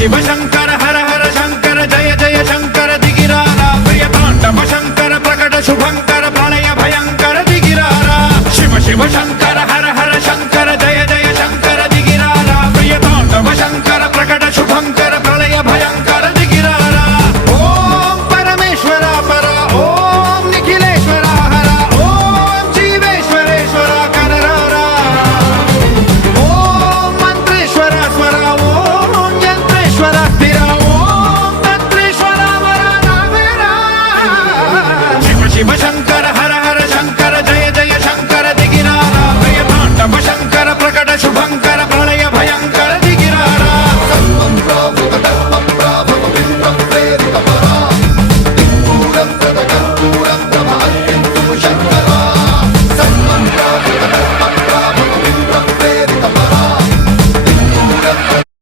शिव शंकर हर हर शंकर जय जय शंकर दिगिरारा प्रिय तांडव शंकर प्रकट शुभंकर प्रलय भयंकर दिगिरारा शिव शिव शंकर